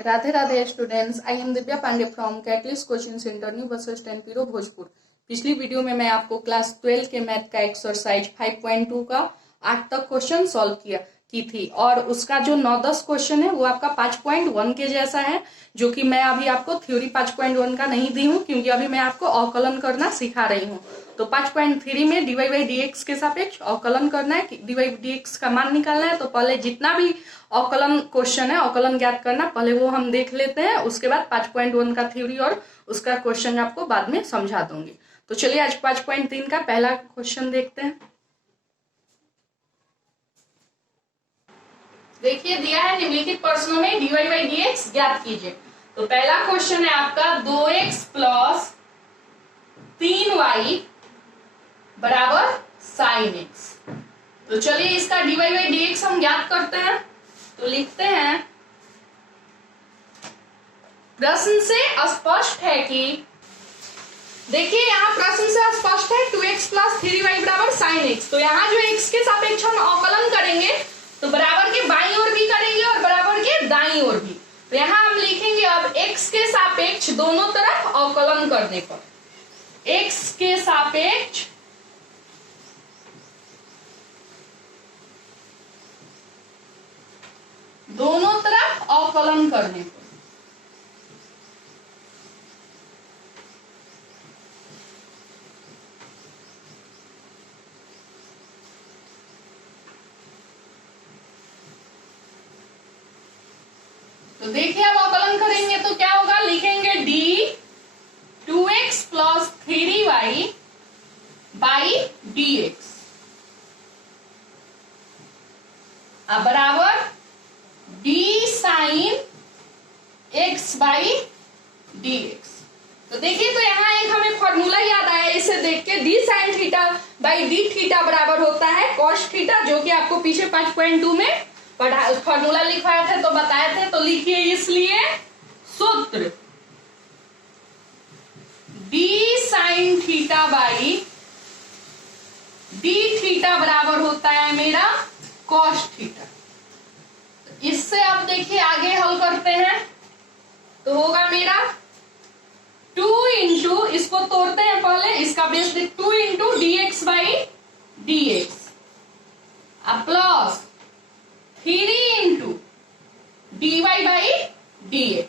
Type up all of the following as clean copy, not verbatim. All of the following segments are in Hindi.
Radhe Radhe students, I am Divya Pandey from Catalyst coaching centre new bus stand Piro Bhojpur. पिछली वीडियो में मैं आपको क्लास 12 के मैथ का एक्सरसाइज 5.2 का 8 तक क्वेश्चन सॉल्व की थी और उसका जो 9-10 क्वेश्चन है वो आपका 5.1 के जैसा है, जो कि मैं अभी आपको थ्योरी 5.1 का नहीं दी हूँ क्योंकि अभी मैं आपको अवकलन करना सिखा रही हूँ। तो 5.3 में dy बाई dx के सापेक्ष अवकलन करना है, dy बाई dx का मान निकालना है। तो पहले जितना भी अवकलन क्वेश्चन है अवकलन ज्ञात करना, पहले वो हम देख लेते हैं, उसके बाद 5.1 का थ्योरी और उसका क्वेश्चन आपको बाद में समझा दूंगी। तो चलिए आज 5.3 का पहला क्वेश्चन देखते हैं। देखिए दिया है निम्नलिखित प्रश्नों में dy बाई dx ज्ञात कीजिए। तो पहला क्वेश्चन है आपका 2x प्लस 3y बराबर sin x। तो चलिए इसका dy बाई dx हम ज्ञात करते हैं। तो लिखते हैं, प्रश्न से स्पष्ट है कि, देखिए यहाँ प्रश्न से स्पष्ट है 2x प्लस 3y बराबर sin x। तो यहाँ जो x के सापेक्ष हम अवकलन करेंगे तो बराबर के बाईं ओर भी करेंगे और बराबर के दाईं ओर भी। तो यहाँ हम लिखेंगे अब x के सापेक्ष दोनों तरफ अवकलन करने पर, x के सापेक्ष दोनों तरफ अवकलन करने पर। तो देखिए अब अवकलन करेंगे तो क्या होगा, लिखेंगे d 2x plus 3y by dx बराबर d sine x by dx। तो देखिए तो यहाँ एक हमें फॉर्मूला याद आया इसे देख के, d sign theta by d theta बराबर होता है cos थीटा, जो कि आपको पीछे 5.2 में फॉर्मूला लिखवाए थे तो बताए थे। तो लिखिए इसलिए सूत्र d sign theta by d theta बराबर होता है मेरा cos थीटा। इससे अब देखिए आगे हल करते हैं तो होगा मेरा 2 इंटू, इसको तोड़ते हैं पहले, इसका बेस 2 इंटू dx बाई dx plus 3 into dy by dx।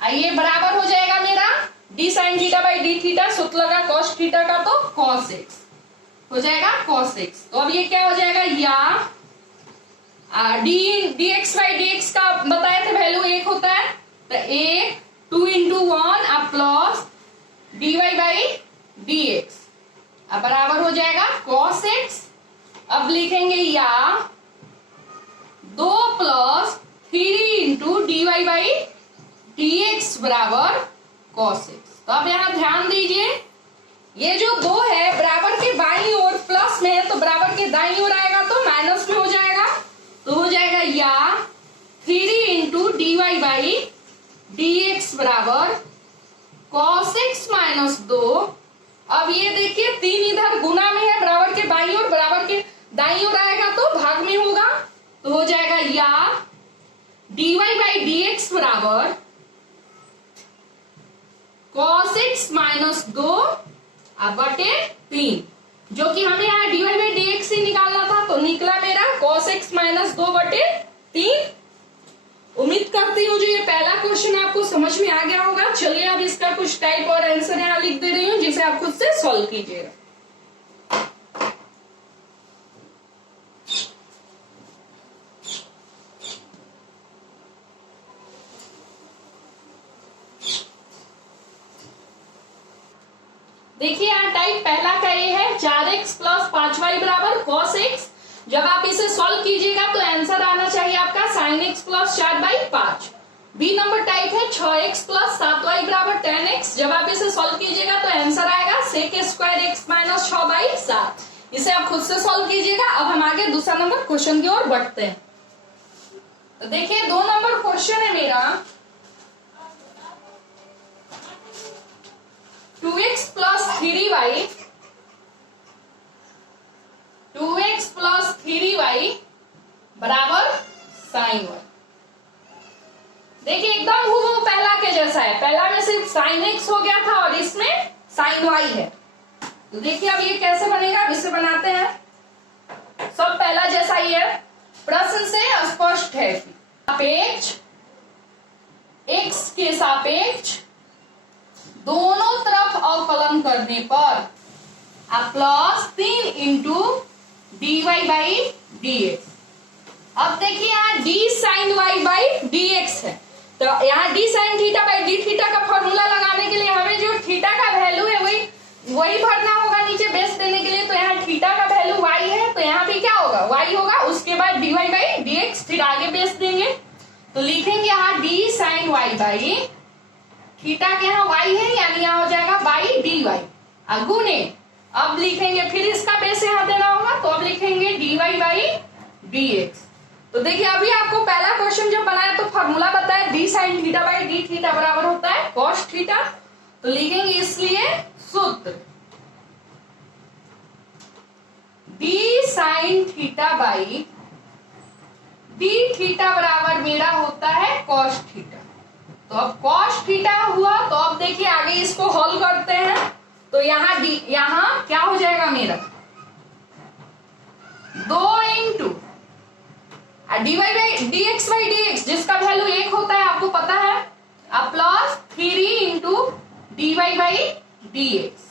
आइए बराबर हो जाएगा मेरा d sign theta by d theta, सूत्र लगा cos थीटा का तो cos x हो जाएगा cos x। तो अब ये क्या हो जाएगा, या dx बाई dx का बताए थे वैल्यू 1 होता है, तो 1 2 into 1 plus dy by dx बराबर हो जाएगा cos x। अब लिखेंगे या 2 plus 3 into dy by dx बराबर cos x। तो अब यहाँ ध्यान दीजिए, ये जो 2 है बराबर के बाईं ओर प्लस में है तो बराबर के दाईं ओर आएगा तो माइनस में हो जाएगा। तो हो जाएगा या 3 इंटू dy बाई dx बराबर cos x माइनस 2। अब ये देखिए 3 इधर गुना में है, बराबर के बाईं ओर बराबर के दाईं ओर आएगा तो भाग में होगा। तो हो जाएगा या dy बाई dx बराबर cos x माइनस 2 बटे 3, जो कि हमें यहाँ dy बाई dx ही निकालना था तो निकला मेरा cos x माइनस 2 बटे 3। उम्मीद करती हूँ जो ये पहला क्वेश्चन आपको समझ में आ गया होगा। चलिए अब इसका कुछ टाइप और आंसर यहाँ लिख दे रही हूँ जिसे आप खुद से सॉल्व कीजिएगा। देखिए यहाँ टाइप पहला का ये है 4x प्लस 5y बराबर cos x। जब आप इसे सॉल्व कीजिएगा तो आंसर आना चाहिए आपका sin x plus 4 by 5। B number type है 6x प्लस 7y बराबर 10x। जब आप इसे सॉल्व कीजिएगा तो आंसर आएगा sec square x minus 6 by 7। इसे आप खुद से सॉल्व कीजिएगा। अब हम आगे दूसरा नंबर क्वेश्चन की ओर बढ़ते हैं। तो देखिए 2 नंबर क्वेश्चन है मेरा 2x plus 3y 2x plus 3y बराबर साइन 1। देखिए एकदम हूबहू पहला के जैसा है, पहला में सिर्फ साइन एक्स हो गया था और इसमें साइन वाई है। तो देखिए अब ये कैसे बनेगा, अब इसे बनाते हैं। सब पहला जैसा ही है। प्रश्न से स्पष्ट है कि सापेक्ष एक्स के सापेक्ष दोनों तरफ अवकलन करने पर plus 3 into d y by d x. अब देखिए यहाँ d sine y by d x है, तो यहाँ d sine theta by d theta का फॉर्मूला लगाने के लिए हमें जो थीटा का वैल्यू है वही भरना होगा नीचे बेस देने के लिए। तो यहाँ थीटा का वैल्यू वाई है, तो यहाँ भी क्या होगा, वाई होगा। उसके बाद d y by d x, फिर आगे बेस देंगे तो लिखेंगे यहाँ d sine y by theta के यहाँ वाई है, यानी यहाँ हो जाएगा बाई डी वाई गुने। अब लिखेंगे फिर इसका बेस यहाँ देना होगा, तो अब लिखेंगे d y by d x. तो देखिए अभी आपको पहला क्वेश्चन जब बनाया तो फॉर्मूला बताया D sine theta by d theta बराबर होता है कॉस थीटा। तो लिखेंगे इसलिए सूत्र D sine theta by d theta बराबर मेरा होता है कॉस थीटा। तो अब कॉस थीटा हुआ, तो अब देखिए आगे इसको हल करते हैं। तो यहाँ क्या हो जाएगा मेरा 2 into d y by d x by d x, जिसका वैल्यू 1 होता है आपको पता है, अब plus 3 into d y by d x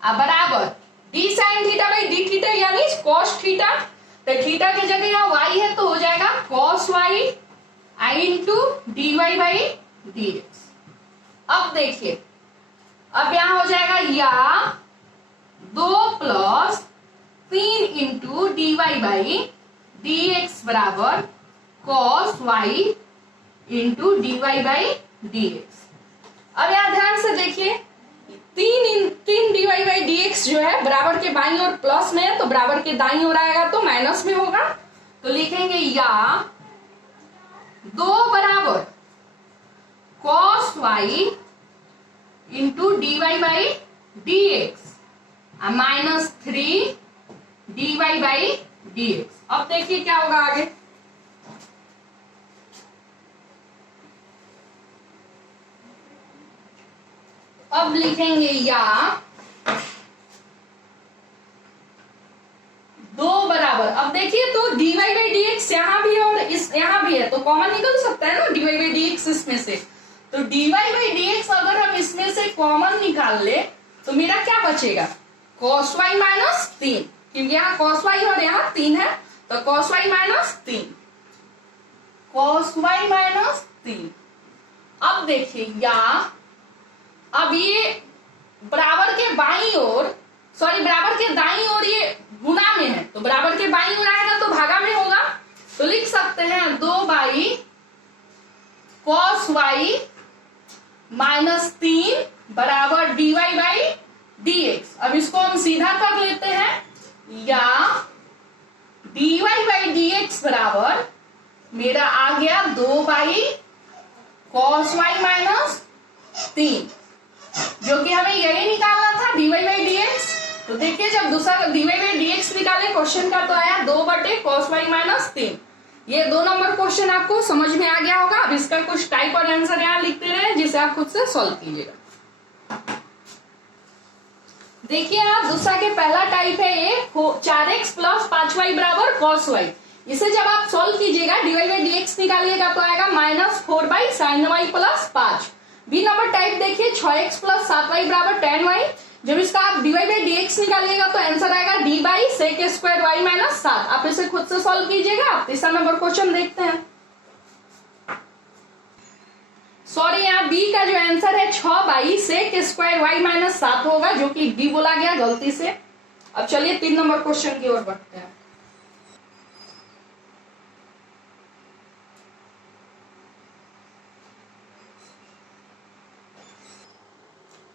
बराबर d sine theta by d theta यानी कॉस थीटा। तो थीटा की जगह यहाँ वाई है तो हो जाएगा कॉस वाई आई into d y by d x. अब देखिए अब यहां हो जाएगा या 2 plus 3 into d y by d x बराबर cos y into d y by d x. अब यहां ध्यान से देखिए 3 d y by d x जो है बराबर के बाईं ओर प्लस में है, तो बराबर के दाईं ओर आएगा तो माइनस में होगा। तो लिखेंगे या 2 बराबर cos y into d y by d x minus 3 d y by d x. अब देखिए क्या होगा आगे, अब लिखेंगे या 2 बराबर, अब देखिए तो d y by d x यहाँ भी है और इस यहाँ भी है, तो कॉमन निकल सकता है ना d y by d x इसमें से। तो d y by d x अगर हम इसमें से कॉमन निकाल ले तो मेरा क्या बचेगा, कॉस वाई माइनस 3, क्योंकि यहाँ कॉस वाई और यहाँ 3 है, तो cos y minus 3, cos y minus 3। अब देखिए या अब ये बराबर के बाईं ओर बराबर के दाईं ओर ये गुना में है, तो बराबर के बाईं ओर आएगा तो भागा में होगा। तो लिख सकते हैं 2 बाई कॉस वाई माइनस 3 बराबर d y by d x. अब इसको हम सीधा कर लेते हैं, या d y by d x बराबर मेरा आ गया 2 बाई कॉस वाई माइनस 3, जो कि हमें यही निकालना था d y by d x. तो देखिए जब दूसरा d y by d x निकाले क्वेश्चन का तो आया 2 बटे कॉस वाई माइनस 3। ये 2 नंबर क्वेश्चन आपको समझ में आ गया होगा। अब इसका कुछ टाइप और आंसर यहाँ लिखते रहे जिसे आप खुद से सॉल्व कीजिएगा। देखिए आप दूसरा के पहला टाइप है ये 4x प्लस 5y बराबर कॉस वाई। इसे जब आप सॉल्व कीजिएगा d y by d x निकालिएगा तो आएगा minus 4 by sine y plus 5। B number type देखिए 6x प्लस 7y बराबर 10y। जब इसका आप d y by d x निकालिएगा तो आंसर आएगा d by sec square y minus 7। आप इसे खुद से सॉल्व कीजिएगा। आप तीसरा नंबर क्वेश्चन देखते हैं। सॉरी यहाँ बी का जो आंसर है 6 by sec square y minus 7 होगा, जो कि डी बोला गया गलती से। अब चलिए 3 नंबर क्वेश्चन की ओर बढ़ते हैं।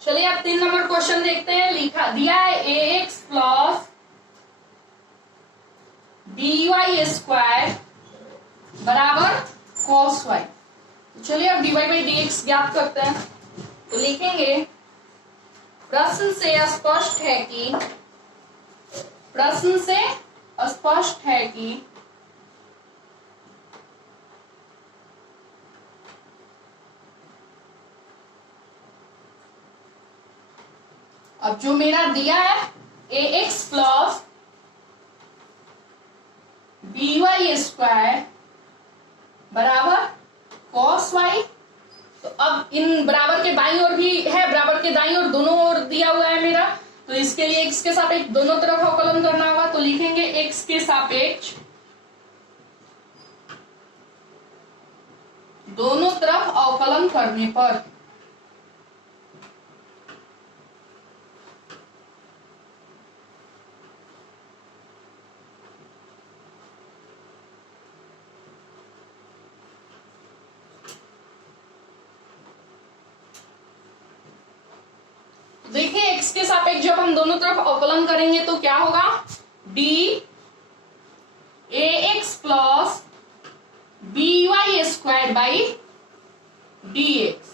चलिए अब 3 नंबर क्वेश्चन देखते हैं। लिखा दिया है ax plus d y square बराबर कॉस वाई। चलिए अब d y by d x ज्ञात करते हैं। तो लिखेंगे प्रश्न से स्पष्ट है कि अब जो मेरा दिया है ax प्लस by स्क्वायर बराबर cos y। तो अब इन बराबर के बाईं ओर भी है, बराबर के दाईं ओर, दोनों ओर दिया हुआ है मेरा, तो इसके लिए x के सापेक्ष दोनों तरफ अवकलन करना होगा। तो लिखेंगे x के सापेक्ष दोनों तरफ अवकलन करने पर देखिए x के सापेक्ष जब हम दोनों तरफ अवकलन करेंगे तो क्या होगा, d ax plus by square by dx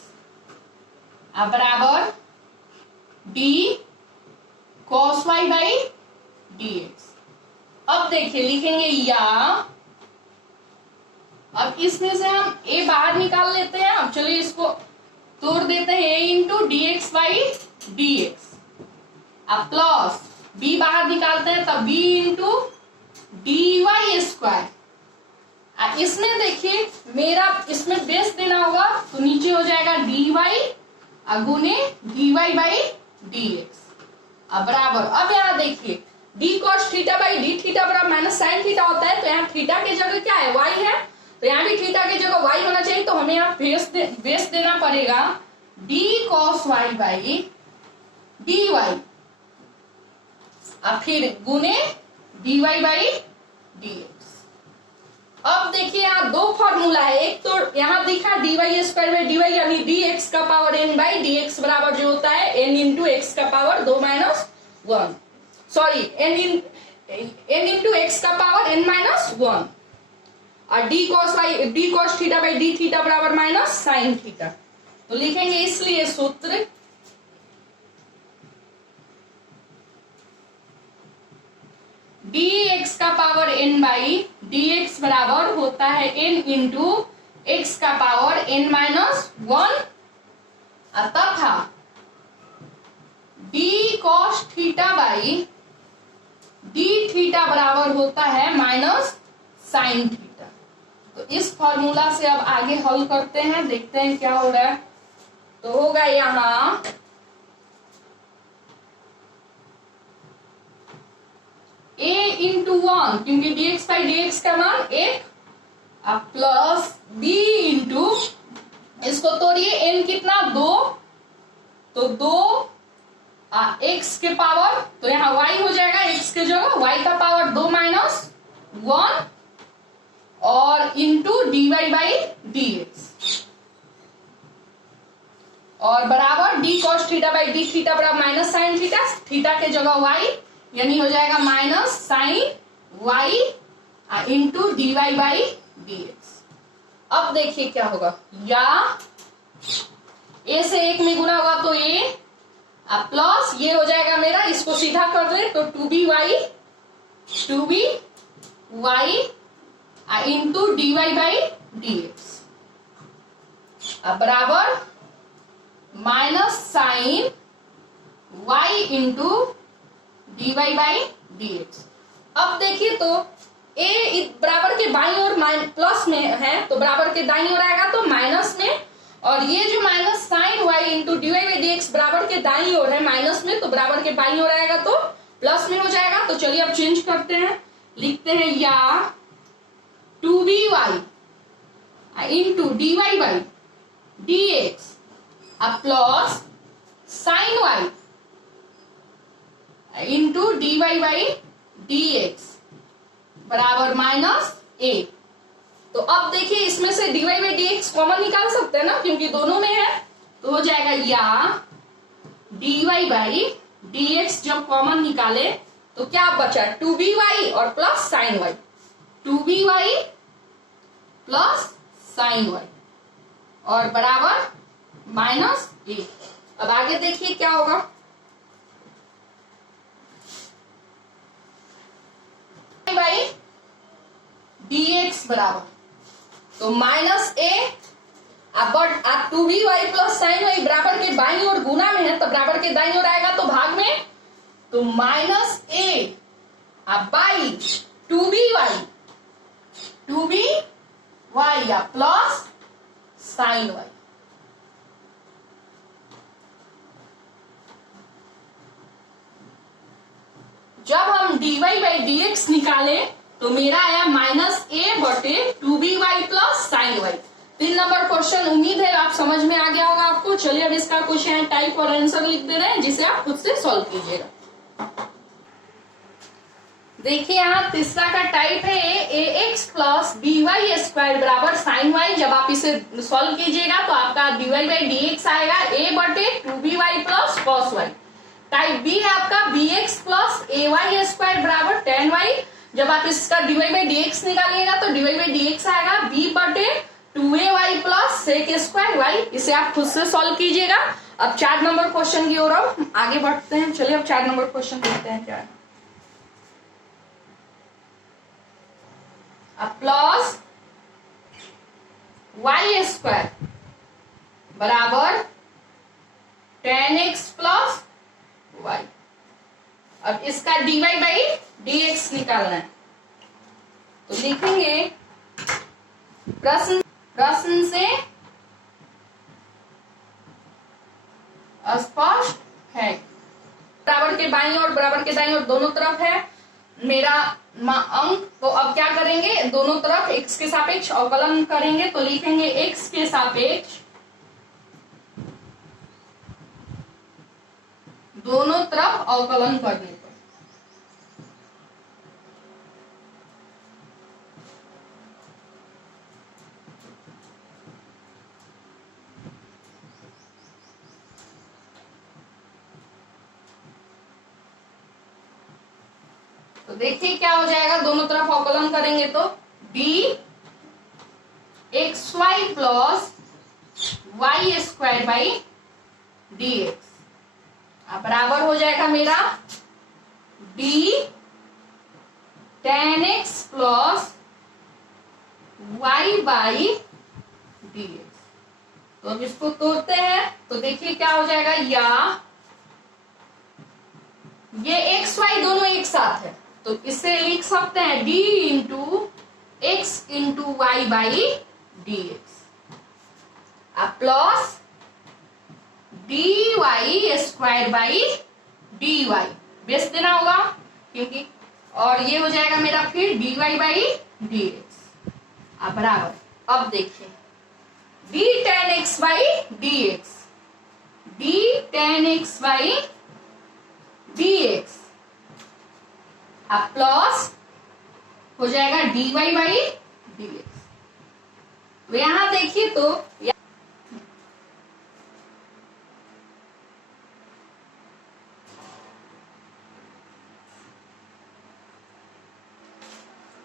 अब बराबर d cos y by dx। अब देखिए लिखेंगे या, अब इसमें से हम a बाहर निकाल लेते हैं। अब चलिए इसको तोड़ देते हैं, a into d x by d x. अब प्लस b बाहर निकालते हैं तब b into d y square. इसमें देखिए मेरा इसमें बेस देना होगा तो नीचे हो जाएगा dy गुने dy बाई dx अब बराबर। अब यहाँ देखिए d cos theta by d theta बराबर माइनस साइन थीटा होता है, तो यहाँ थीटा की जगह क्या है, y है, तो यहाँ भी थीटा की जगह y होना चाहिए। तो हमें यहाँ बेस देना पड़ेगा d cos y by dy अब फिर गुने dy बाई dx। अब देखिए यहाँ दो फॉर्मूला है, एक तो यहाँ दिखा dy स्क्वायर बाई dy यानी dx का पावर n बाई dx बराबर जो होता है n इंटू एक्स का power 2 minus 1, sorry n into x का पावर n माइनस 1 और d cos theta by d theta बराबर माइनस साइन थीटा। तो लिखेंगे इसलिए सूत्र dx का पावर n बाई dx बराबर होता है n इंटू एक्स का पावर n माइनस 1 तथा d cos theta by d theta बराबर होता है माइनस साइन थीटा। तो इस फॉर्मूला से अब आगे हल करते हैं, देखते हैं क्या हो रहा है। तो होगा यहाँ a इंटू 1 क्योंकि dx बाई dx का मान 1 अब प्लस b इंटू इसको तोड़िए n कितना 2 तो 2 x के पावर, तो यहाँ y हो जाएगा x के जगह y का पावर 2 माइनस 1 और इंटू dy बाई dx और बराबर d cos theta by d theta बराबर माइनस साइन थीटा, थीटा के जगह y यानी हो जाएगा minus sine y into dy by dx। अब देखिए क्या होगा, या a से 1 में गुना होगा तो a प्लस ये हो जाएगा मेरा, इसको सीधा कर दे तो 2by into dy by dx अब बराबर minus sine y into dy by dx। अब देखिए तो a बराबर के बाईं ओर प्लस में है तो बराबर के दाईं ओर आएगा तो माइनस में, और ये जो minus sine y into d y by d x बराबर के दाईं ओर है माइनस में, तो बराबर के बाईं ओर आएगा तो प्लस में हो जाएगा। तो चलिए अब चेंज करते हैं, लिखते हैं या 2by into d y by d x plus sine y into d y by d x बराबर माइनस a। तो अब देखिए इसमें से dy by d x common निकाल सकते हैं ना क्योंकि दोनों में है, तो हो जाएगा या dy बाई डी एक्स जब कॉमन निकाले तो क्या बचा 2by और plus sine y, 2by plus sine y और बराबर माइनस a। अब आगे देखिए क्या होगा, बाई डी एक्स बराबर तो माइनस a अब 2by प्लस साइन वाई बराबर के बाईं ओर गुना में है, तो बराबर के दाईं ओर आएगा तो भाग में, तो -a अब बाई 2by या प्लस साइन वाई। जब हम dy बाई dx निकाले तो मेरा आया -a बटे 2by plus sine y. 3 number question, उम्मीद है आप समझ में आ गया होगा आपको। चलिए अब इसका क्वेश्चन टाइप और आंसर लिख दे रहे हैं, जिसे आप खुद से सॉल्व कीजिएगा। देखिए यहाँ तीसरा का टाइप है ax प्लस by स्क्वायर बराबर साइन वाई। जब आप इसे सॉल्व कीजिएगा तो आपका dy बाई dx आएगा a बटे 2by plus cos y. Type B है आपका bx प्लस ay स्क्वायर बराबर tan y। जब आप इसका dy बाई dx निकालिएगा तो dy बाई dx आएगा b बटे 2ay plus sec square y। इसे आप खुद से सॉल्व कीजिएगा। अब 4 नंबर क्वेश्चन की ओर अब आगे बढ़ते हैं। चलिए अब 4 नंबर क्वेश्चन देखते हैं क्या है। अब प्लस y स्क्वायर बराबर tan x प्लस y। अब इसका dy बाई dx निकालना है, तो लिखेंगे प्रश्न से स्पष्ट है। बराबर के बाईं और बराबर के दाईं और दोनों तरफ है मेरा अंक, तो अब क्या करेंगे, दोनों तरफ x के सापेक्ष अवकलन करेंगे। तो लिखेंगे x के सापेक्ष दोनों तरफ अवकलन करने पर तो देखिए क्या हो जाएगा, दोनों तरफ अवकलन करेंगे तो d xy plus y square by dx बराबर हो जाएगा मेरा d tan x plus y by dx। तो अब इसको तोड़ते हैं तो देखिए क्या हो जाएगा, या ये x y दोनों एक साथ है तो इसे लिख सकते हैं d into x into y by dx अब plus dy square by dy base देना होगा क्योंकि, और ये हो जाएगा मेरा फिर dy बाई dx अब बराबर। अब देखिए d tan x by dx, d tan x by dx अब प्लस हो जाएगा dy बाई dx। तो यहां देखिए तो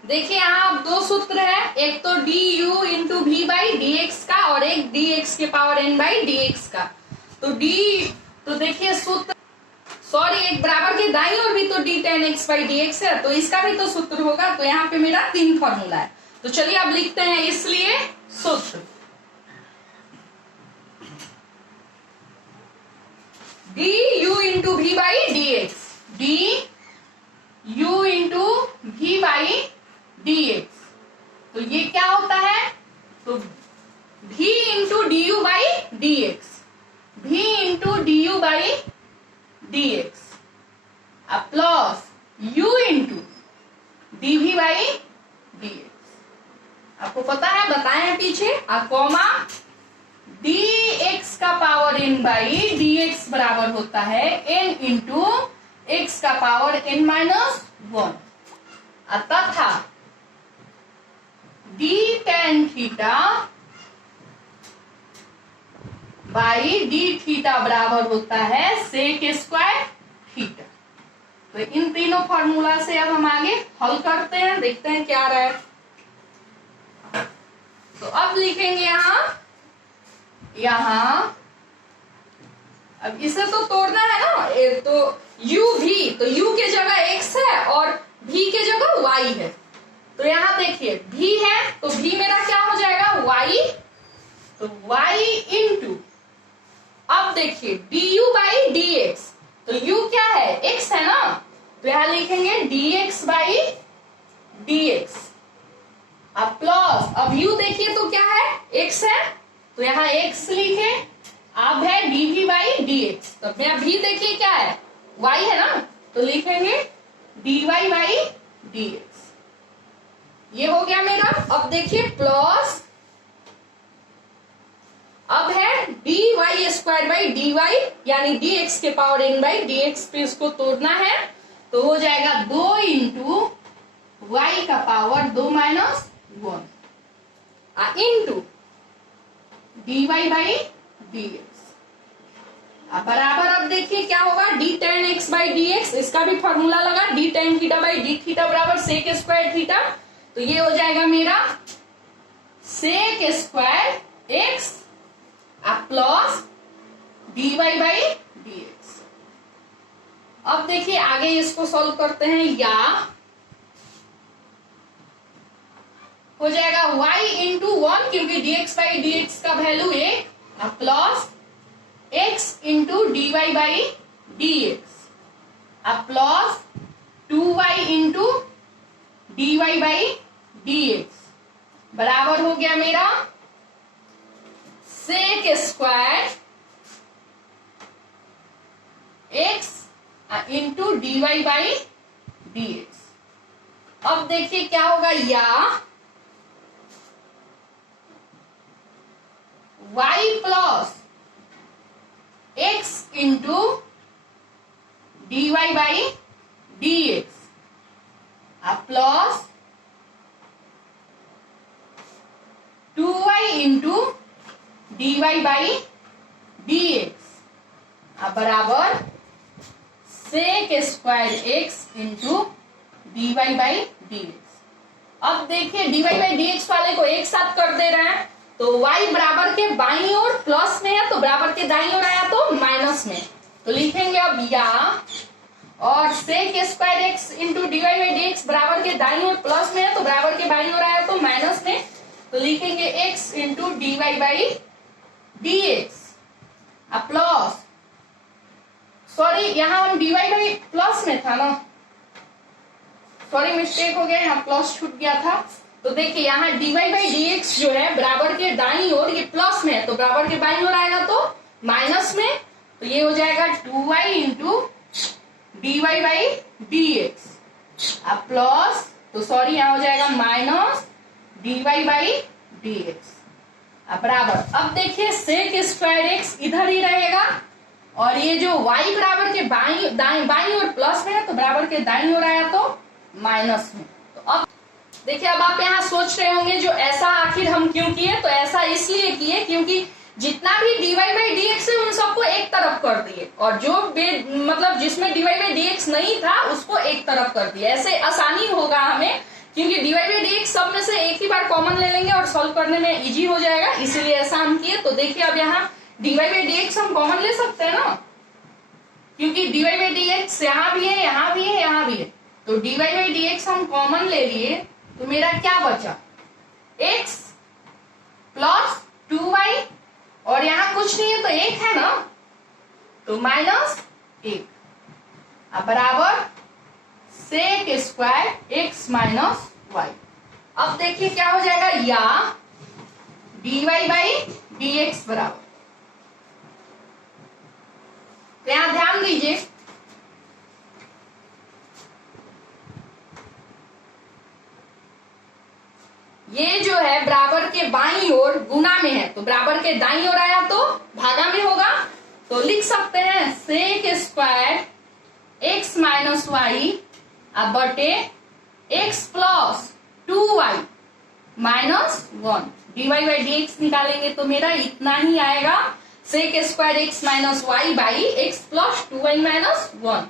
देखिए यहाँ अब 2 सूत्र है, एक तो du into v by dx का और एक dx के पावर n बाई dx का। तो देखिए सूत्र, सॉरी एक बराबर के दाईं ओर भी तो d tan x by dx है, तो इसका भी तो सूत्र होगा। तो यहाँ पे मेरा 3 फॉर्मूला है। तो चलिए अब लिखते हैं इसलिए सूत्र du into v by dx, du into v by dx। तो ये क्या होता है, तो v into d u by d x, v into d u by d x अब plus u into d v by d x. आपको पता है, बताए हैं पीछे, अब कॉमा डी एक्स का power n by d x बराबर होता है n इंटू एक्स का पावर n माइनस 1 तथा d tan theta by d theta बराबर होता है सेक स्क्वायर थीटा। तो इन तीनों फॉर्मूला से अब हम आगे हल करते हैं, देखते हैं क्या रहा है। तो अब लिखेंगे यहां अब इसे तो तोड़ना है ना, तो u v, तो u के जगह x है और v के जगह y है। तो यहां देखिए v है तो v मेरा क्या हो जाएगा y तो y इंटू, अब देखिए du बाई dx, तो u क्या है, x है ना, तो यहां लिखेंगे dx बाई dx। अब प्लस, अब u देखिए तो क्या है, x है, तो यहाँ x लिखे। अब है dv बाई dx, तो मैं भी देखिए क्या है, y है ना, तो लिखेंगे dy बाई dx। ये हो गया मेरा। अब देखिए प्लस, अब है dy स्क्वायर बाई dy, यानी dx के पावर n बाई dx पे इसको तोड़ना है, तो हो जाएगा 2 इंटू y का power 2 minus 1 into dy by dx। अब बराबर, अब देखिए क्या होगा, d tan x by dx, इसका भी फॉर्मूला लगा, d tan theta by d theta बराबर sec स्क्वायर थीटा, तो ये हो जाएगा मेरा sec square x plus dy by dx। अब देखिए आगे इसको सॉल्व करते हैं, या हो जाएगा y इंटू 1, क्योंकि dx बाई dx का value 1, plus x into dy by dx, plus 2y into dy by dx बराबर हो गया मेरा sec square x into dy by dx। अब देखिए क्या होगा, या y plus x into dy by dx plus 2y into dy by dx बराबर sec square x into dy by dx। अब देखिए dy बाई dx वाले को एक साथ कर दे रहे हैं, तो y बराबर के बाईं ओर प्लस में है, तो बराबर के दाईं ओर आया तो माइनस में, तो लिखेंगे अब या, और sec square x into dy by dx बराबर के दाईं ओर प्लस में है, तो बराबर के बाईं ओर आया तो माइनस में, तो लिखेंगे x into dy by dx plus, sorry यहाँ हम dy बाई प्लस में था ना, सॉरी मिस्टेक हो गया, यहाँ प्लस छूट गया था। तो देखिए यहाँ dy बाई dx जो है बराबर के दाईं ओर, ये प्लस में है, तो बराबर के बाईं ओर आएगा तो माइनस में, तो ये हो जाएगा 2y into dy by dx plus, तो सॉरी यहाँ हो जाएगा माइनस dy बाई dx बराबर। अब देखिए सेक स्क्वायर x इधर ही रहेगा, और ये जो y बराबर के बाईं ओर प्लस में है, तो बराबर के दाईं ओर आया तो माइनस में। तो अब देखिए, अब आप यहाँ सोच रहे होंगे जो ऐसा आखिर हम क्यों किए, तो ऐसा इसलिए किए क्योंकि जितना भी dy बाई dx है उन सबको एक तरफ कर दिए, और जो मतलब जिसमें dy बाई dx नहीं था उसको एक तरफ कर दिया। ऐसे आसानी होगा हमें, क्योंकि dy बाई dx सब में से एक ही बार कॉमन ले लेंगे और सॉल्व करने में इजी हो जाएगा, इसीलिए ऐसा हम किए। तो देखिए अब यहाँ dy बाई dx हम कॉमन ले सकते हैं ना, क्योंकि dy बाई dx यहाँ भी है, यहाँ भी है, यहाँ भी है, तो dy बाई dx हम कॉमन ले लिए, तो मेरा क्या बचा, x प्लस 2y, और यहाँ कुछ नहीं है तो 1 है ना, तो माइनस 1 बराबर sec square x minus y। अब देखिए क्या हो जाएगा, या dy बाई dx बराबर, तो यहां ध्यान दीजिए, ये जो है बराबर के बाईं ओर गुना में है, तो बराबर के दाईं ओर आया तो भागा में होगा, तो लिख सकते हैं sec square x minus y बटे x plus 2y minus 1, dy by dx निकालेंगे तो मेरा इतना ही आएगा, sec square x minus y by x plus 2y minus 1।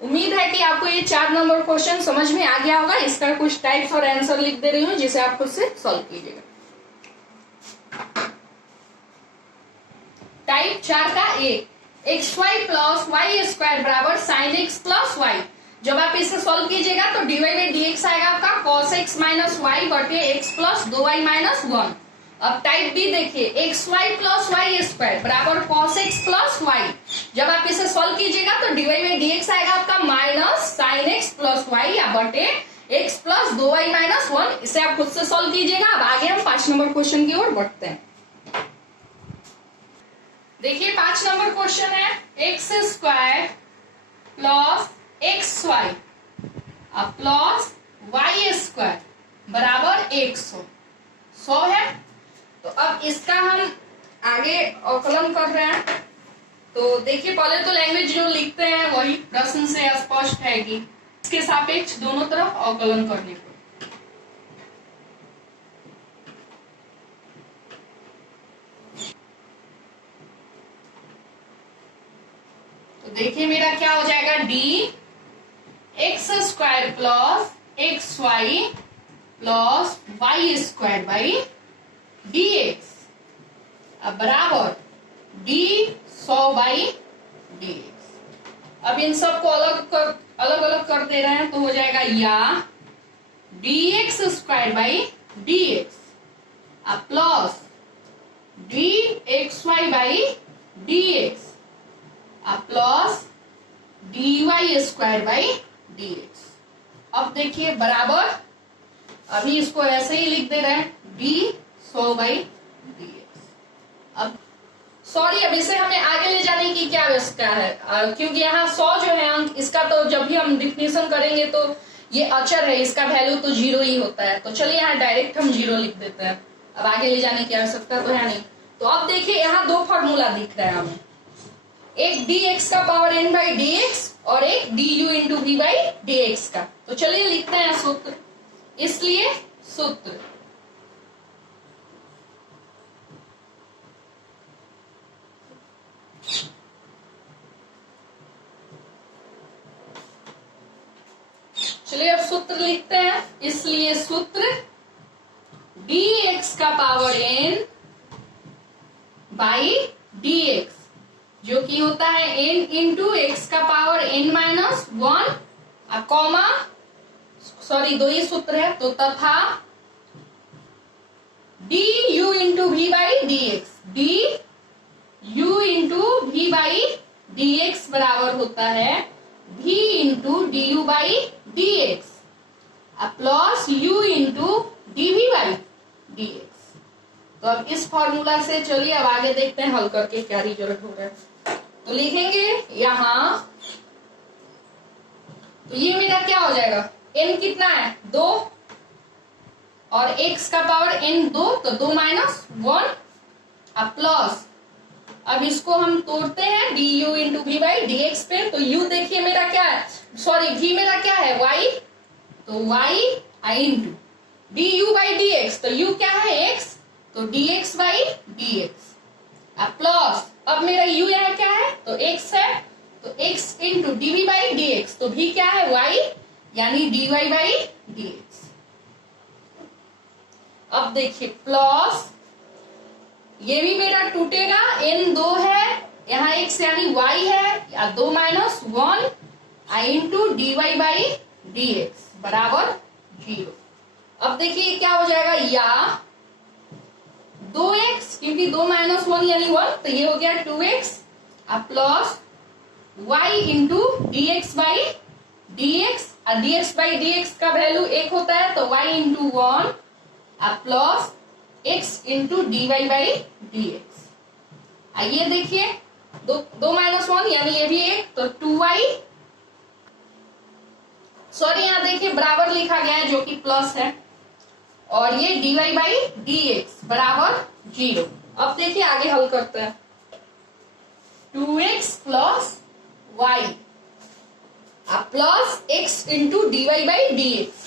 उम्मीद है कि आपको ये 4 नंबर क्वेश्चन समझ में आ गया होगा। इसका कुछ टाइप्स और आंसर लिख दे रही हूँ, जिसे आप खुद से सॉल्व कीजिएगा। टाइप 4 का ए, xy प्लस वाई स्क्वायर बराबर साइन x प्लस वाई। जब आप इसे सॉल्व कीजिएगा तो dy बाई dx आएगा आपका cos x माइनस वाई बटे x प्लस 2y माइनस 1। अब टाइप बी देखिए, x y plus y square बराबर कॉस एक्स प्लस वाई। जब आप इसे सॉल्व कीजिएगा तो डीवाई बाई डी एक्स आएगा आपका minus sine x plus y या बटे एक्स प्लस 2y माइनस 1। इसे आप खुद से सॉल्व कीजिएगा। अब आगे हम 5 नंबर क्वेश्चन की ओर बढ़ते हैं। देखिए 5 नंबर क्वेश्चन है, x square plus x y plus y square बराबर 100 है। तो अब इसका हम आगे अवकलन कर रहे हैं। तो देखिए पहले तो लैंग्वेज जो लिखते हैं वही प्रश्न से स्पष्ट है कि इसके सापेक्ष दोनों तरफ अवकलन करने को। तो देखिए मेरा क्या हो जाएगा, d x square plus x y plus y square by d x बराबर डी 100 बाई डी एक्स। अब इन सबको अलग अलग कर दे रहे हैं तो हो जाएगा या d x square by d x plus d x y by d x plus d y square by d x. अब देखिए बराबर, अभी इसको ऐसे ही लिख दे रहे हैं डी 100 बाई डी एक्स। अब सॉरी, अब इसे हमें आगे ले जाने की क्या आवश्यकता है, क्योंकि यहाँ 100 जो है अंक, इसका तो जब भी हम डिफिनेशन करेंगे तो ये अचर है, इसका वैल्यू तो 0 ही होता है। तो चलिए यहाँ डायरेक्ट हम 0 लिख देते हैं। अब आगे ले जाने की आवश्यकता तो है नहीं। तो अब देखिए यहाँ 2 फॉर्मूला दिख रहा है हमें, एक डी एक्स का power n by d x और एक d u into v by d x का। तो चलिए लिखते हैं सूत्र। इसलिए सूत्र चलिए अब सूत्र लिखते हैं। इसलिए सूत्र डी एक्स का power n by d x, जो कि होता है n इंटू एक्स का power n minus 1 comma, sorry 2 ही सूत्र है, तो तथा d u into v by d x, d u into v by d x बराबर होता है v into d u by d x plus u into d v by d x. तो अब इस फॉर्मूला से चलिए अब आगे देखते हैं हल करके क्या रिजल्ट हो रहा है। तो लिखेंगे यहाँ, तो ये मेरा क्या हो जाएगा, n कितना है 2 और x का पावर n 2, तो 2 माइनस 1 प्लस, अब इसको हम तोड़ते हैं d u into v by d x पे। तो u देखिए मेरा क्या है, सॉरी v मेरा क्या है y, तो y into d u by d x, तो u क्या है x, तो D x by d x plus, अब मेरा u यहाँ क्या है, तो x है, तो x into d v by d x, तो v क्या है y यानी d y by d x. अब देखिए प्लस, ये भी मेरा टूटेगा, n 2 है, यहाँ x यानी y है, या 2 minus 1 into d y by d x बराबर 0। अब देखिए क्या हो जाएगा, या 2x, क्योंकि 2 माइनस 1 यानी 1, तो ये हो गया 2x plus y into d x by d x, d x by d x का वैल्यू 1 होता है, तो y into 1 plus x into d y by d x. ये देखिए 2 माइनस 1 यानी ये भी 1, तो 2y, सॉरी यहाँ देखिए बराबर लिखा गया है जो कि प्लस है, और ये d y by d x बराबर 0। अब देखिए आगे हल करते हैं, 2x plus y plus x into d y by d x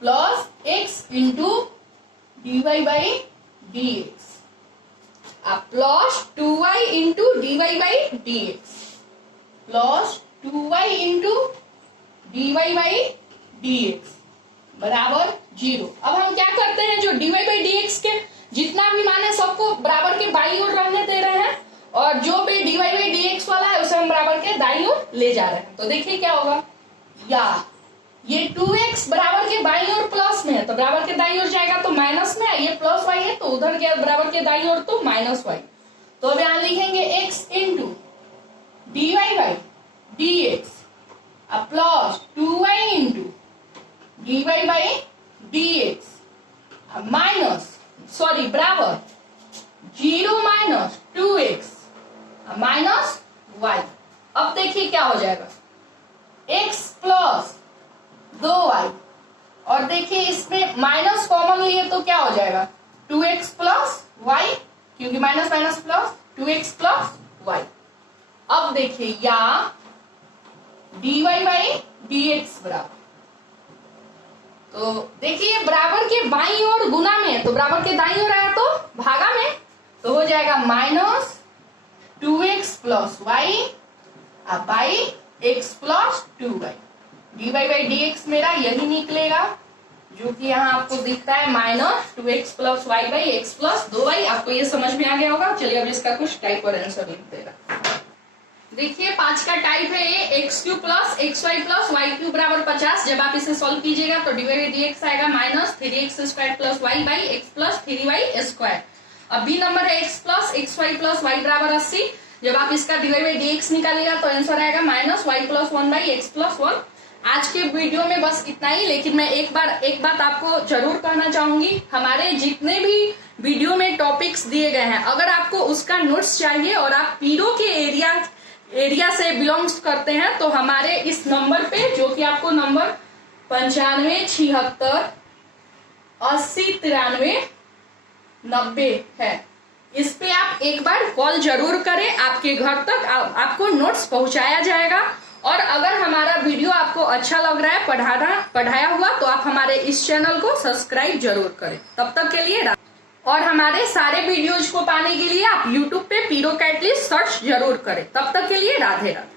plus x into d y by d x plus 2y into d y by d x plus 2y into d y by d x बराबर 0। अब हम क्या करते हैं, जो d y by d x के जितना भी मान है सबको बराबर के बाई ओर रहने दे रहे हैं, और जो भी d y by d x वाला है उसे हम बराबर के दाईं ओर ले जा रहे हैं। तो देखिए क्या होगा, या ये 2x बराबर के बाईं ओर प्लस में है, तो बराबर के दाईं ओर जाएगा तो माइनस में, ये प्लस y है तो उधर के बराबर के दाईं ओर तो -y। तो अब यहां लिखेंगे x into dy by dx plus 2y into dy by dx बराबर 0 माइनस 2x माइनस y। अब देखिए क्या हो जाएगा, x प्लस 2y, और देखिए इसमें माइनस कॉमन लिए तो क्या हो जाएगा 2x प्लस y, क्योंकि minus minus plus 2x plus y। अब देखिए या dy बाई dx बराबर, तो देखिए बराबर के बाईं ओर गुना में है तो बराबर के दाईं ओर आया तो भागा में, तो हो जाएगा minus 2x plus y by x plus 2y। dy by dx मेरा यही निकलेगा जो कि यहाँ आपको दिखता है minus 2x plus y by x plus 2y। आपको ये समझ में आ गया होगा। चलिए अब इसका कुछ टाइप और आंसर लिख देगा। देखिए 5 का टाइप है ये, x cube plus x y plus y cube बराबर 50। जब आप इसे सॉल्व कीजिएगा तो dy बाई dx आएगा minus 3x square plus y by x plus 3y square. अब बी नंबर है x plus x y plus y बराबर 80। जब आप इसका dy बाई dx निकालिएगा तो आंसर आएगा minus y plus 1 by x plus 1। आज के वीडियो में बस इतना ही, लेकिन मैं एक बात आपको जरूर कहना चाहूंगी, हमारे जितने भी वीडियो में टॉपिक्स दिए गए हैं, अगर आपको उसका नोट्स चाहिए और आप पीरो के एरिया से बिलोंग्स करते हैं तो हमारे इस नंबर पे, जो कि आपको नंबर 95 76 80 93 90 है, इस पे आप एक बार कॉल जरूर करें। आपके घर तक आपको नोट्स पहुंचाया जाएगा। और अगर हमारा वीडियो आपको अच्छा लग रहा है पढ़ाया हुआ, तो आप हमारे इस चैनल को सब्सक्राइब जरूर करें। तब तक के लिए और हमारे सारे वीडियोज को पाने के लिए आप YouTube पे पीरो कैटलिस्ट सर्च जरूर करें। तब तक के लिए राधे राधे।